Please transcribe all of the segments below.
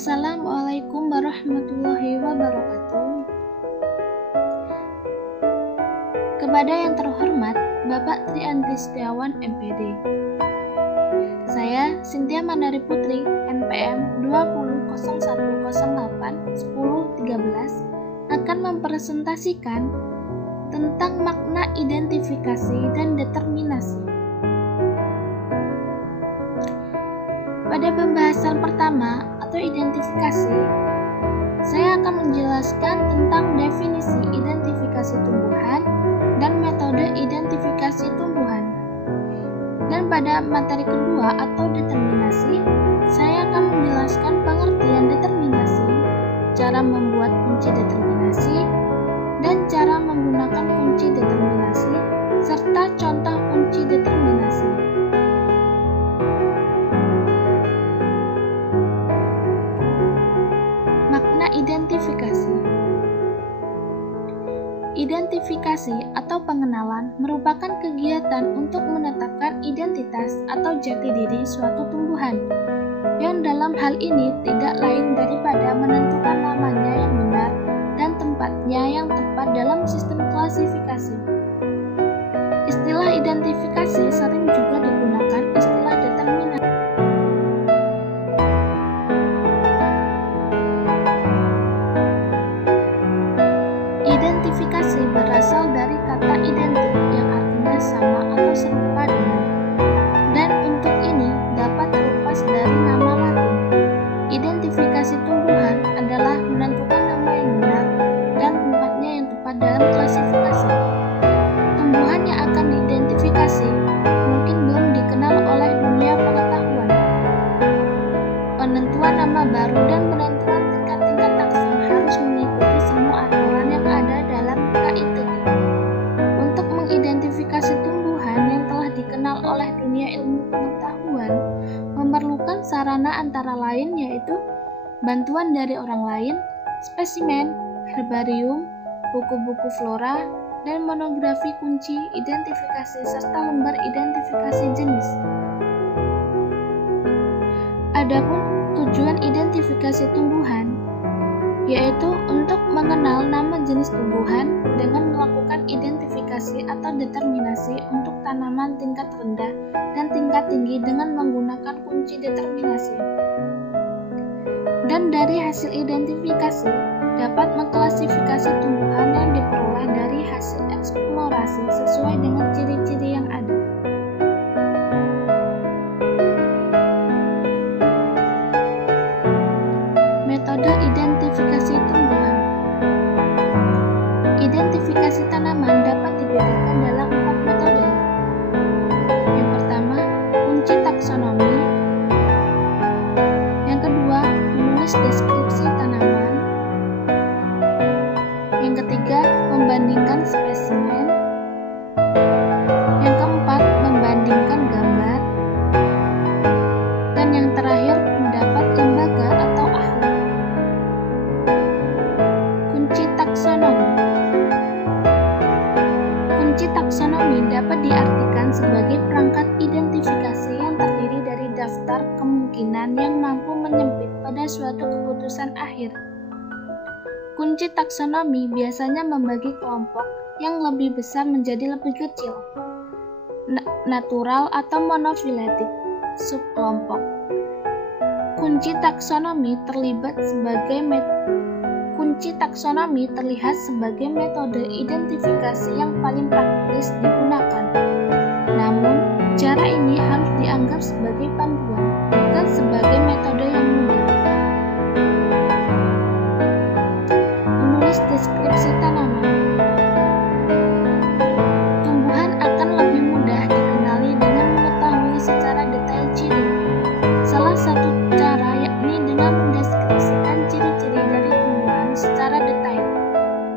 Assalamualaikum warahmatullahi wabarakatuh. Kepada yang terhormat Bapak Tri Andri Setiawan MPD, saya Cynthia Mandari Putri NPM 20.0108.10.13 akan mempresentasikan tentang makna identifikasi dan determinasi. Pada pembahasan pertama atau identifikasi, saya akan menjelaskan tentang definisi identifikasi tumbuhan dan metode identifikasi tumbuhan. Dan pada materi kedua atau determinasi, saya akan menjelaskan pengertian determinasi, cara membuat kunci determinasi, dan cara menggunakan kunci determinasi, serta contoh kunci determinasi. Makna identifikasi. Identifikasi atau pengenalan merupakan kegiatan untuk menetapkan identitas atau jati diri suatu tumbuhan, yang dalam hal ini tidak lain daripada menentukan namanya yang benar dan tempatnya yang tepat dalam sistem klasifikasi. Istilah identifikasi sering juga digunakan istilah determinasi. Identifikasi berasal dari kata identik yang artinya sama atau serupa dengan, dan untuk ini dapat terupas dari nama Latin. Identifikasi tumbuhan adalah menentukan nama yang benar dan tempatnya yang tepat dalam klasifikasi. Tumbuhan yang akan diidentifikasi mungkin belum dikenal oleh dunia pengetahuan. Penentuan nama baru dan penentuan tingkat-tingkat takson harus mengikuti semua aturan yang ada dalam KITT. Untuk mengidentifikasi tumbuhan yang telah dikenal oleh dunia ilmu pengetahuan, memerlukan sarana antara lain yaitu bantuan dari orang lain, spesimen, herbarium, buku-buku flora, dan monografi kunci identifikasi serta lembar identifikasi jenis. Adapun tujuan identifikasi tumbuhan yaitu untuk mengenal nama jenis tumbuhan dengan melakukan identifikasi atau determinasi untuk tanaman tingkat rendah dan tingkat tinggi dengan menggunakan kunci determinasi. Dan dari hasil identifikasi dapat mengklasifikasi tumbuhan yang diperoleh dari hasil eksplorasi sesuai dengan ciri-ciri yang ada. Metode identifikasi tumbuhan. Identifikasi tanaman dapat dibedakan dalam 4 metode. Yang pertama, kunci taksonomi. Yang kedua, menulis deskripsi tanaman. Yang ketiga, membandingkan spesimen. Yang keempat, membandingkan gambar. Dan yang terakhir, pendapat lembaga atau ahli. Kunci taksonomi. Kunci taksonomi dapat diartikan sebagai perangkat identifikasi yang terdiri dari daftar kemungkinan yang mampu menyempit pada suatu keputusan akhir. Kunci taksonomi biasanya membagi kelompok yang lebih besar menjadi lebih kecil, natural atau monofiletik, subkelompok. Kunci taksonomi terlihat sebagai metode identifikasi yang paling praktis digunakan. Namun, cara ini harus dianggap sebagai panduan, bukan sebagai metode yang mudah. Menulis deskripsi tanaman. Tumbuhan akan lebih mudah dikenali dengan mengetahui secara detail ciri. Salah satu cara yakni dengan mendeskripsikan ciri-ciri dari tumbuhan secara detail.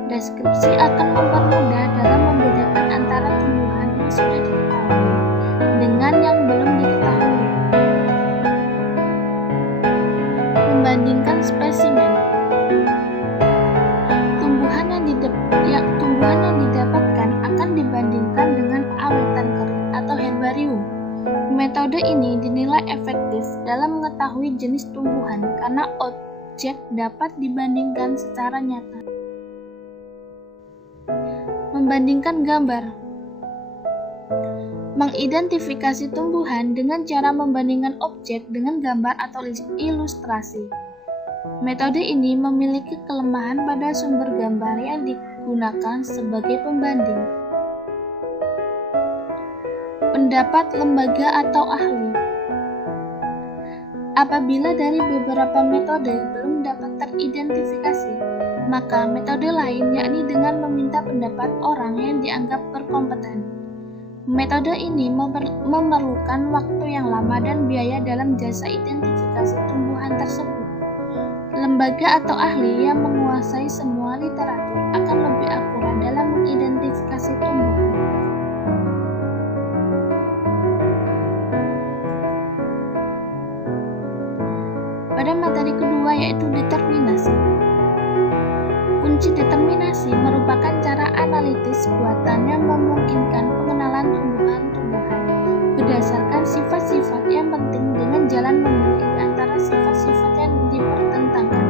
Deskripsi akan mempermudah dalam membedakan antara tumbuhan yang sudah diketahui dengan yang belum diketahui. Membandingkan spesimen. Tumbuhan yang didapatkan akan dibandingkan dengan awetan kering atau herbarium. Metode ini dinilai efektif dalam mengetahui jenis tumbuhan karena objek dapat dibandingkan secara nyata. Membandingkan gambar. Mengidentifikasi tumbuhan dengan cara membandingkan objek dengan gambar atau ilustrasi. Metode ini memiliki kelemahan pada sumber gambar yang digunakan sebagai pembanding. Pendapat lembaga atau ahli. Apabila dari beberapa metode belum dapat teridentifikasi, maka metode lain yakni dengan meminta pendapat orang yang dianggap berkompeten. Metode ini memerlukan waktu yang lama dan biaya dalam jasa identifikasi tumbuhan tersebut. Lembaga atau ahli yang menguasai semua literatur akan lebih akurat dalam mengidentifikasi tumbuhan. Pada materi kedua yaitu determinasi. Kunci determinasi merupakan cara analitis buatan yang memungkinkan pengenalan tumbuhan-tumbuhan berdasarkan sifat-sifat yang penting dengan jalan memilih antara sifat-sifat yang dipertentangkan,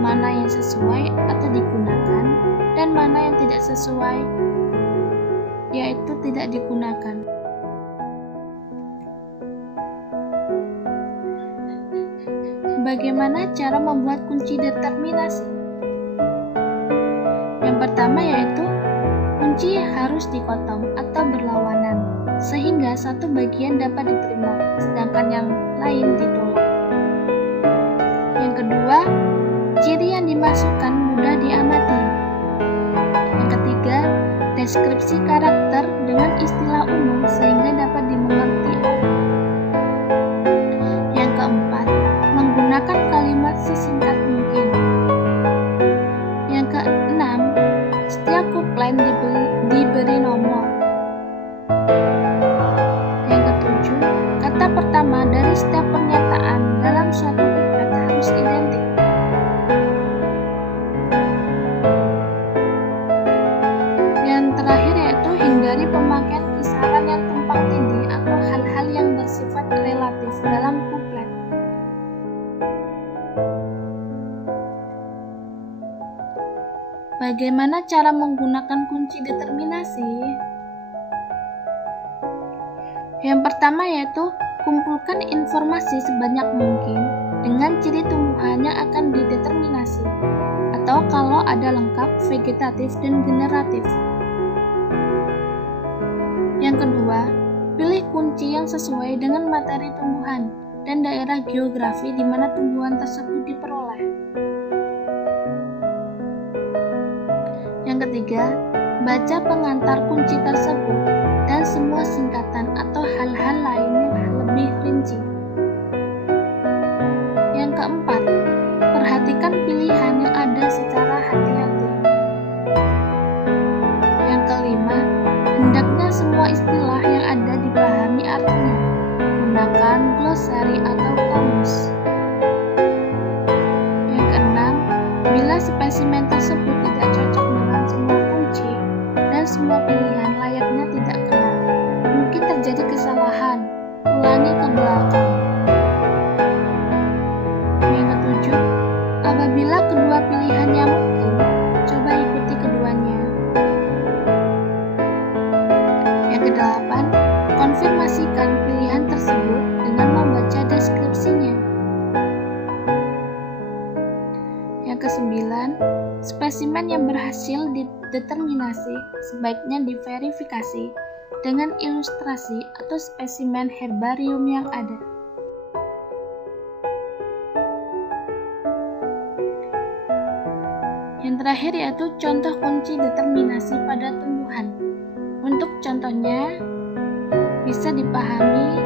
mana yang sesuai atau digunakan, dan mana yang tidak sesuai, yaitu tidak digunakan. Bagaimana cara membuat kunci determinasi? Yang pertama yaitu kunci harus dipotong atau berlawanan, sehingga satu bagian dapat diterima, sedangkan yang lain ditolak. Yang kedua, ciri yang dimasukkan mudah diamati. Yang ketiga, deskripsi karakter dengan istilah umum sehingga dapat dimengerti orang. Yang keempat, menggunakan kalimat sesingkat mungkin. Yang keenam, setiap kuplen diberi nomor. Yang ketujuh, kata pertama dari setiap pernyataan dalam suatu kuplet harus identik. Yang terakhir yaitu hindari pemakaian kisaran yang tumpang tindih atau hal-hal yang bersifat relatif dalam kuplet. Bagaimana cara menggunakan kunci determinasi? Yang pertama yaitu kumpulkan informasi sebanyak mungkin dengan ciri tumbuhan yang akan dideterminasi, atau kalau ada lengkap, vegetatif, dan generatif. Yang kedua, pilih kunci yang sesuai dengan materi tumbuhan dan daerah geografi di mana tumbuhan tersebut diperoleh. Yang ketiga, baca pengantar kunci tersebut dan semua singkatan atau hal-hal lain yang lebih rinci. Yang keempat, perhatikan pilihan yang ada secara hati-hati. Yang kelima, hendaknya semua istilah yang ada dipahami artinya. Gunakan glosari atau kamus. Yang keenam, bila spesimen tersebut tidak cocok dengan semua kunci dan semua pilihan layaknya tidak kena, mungkin terjadi kesalahan. Ulangi ke belakang. Yang ketujuh, apabila kedua pilihannya mungkin, coba ikuti keduanya. Yang kedelapan, konfirmasikan pilihan tersebut dengan membaca deskripsinya. Yang kesembilan, spesimen yang berhasil dideterminasi sebaiknya diverifikasi dengan ilustrasi atau spesimen herbarium yang ada. Yang terakhir yaitu contoh kunci determinasi pada tumbuhan. Untuk contohnya bisa dipahami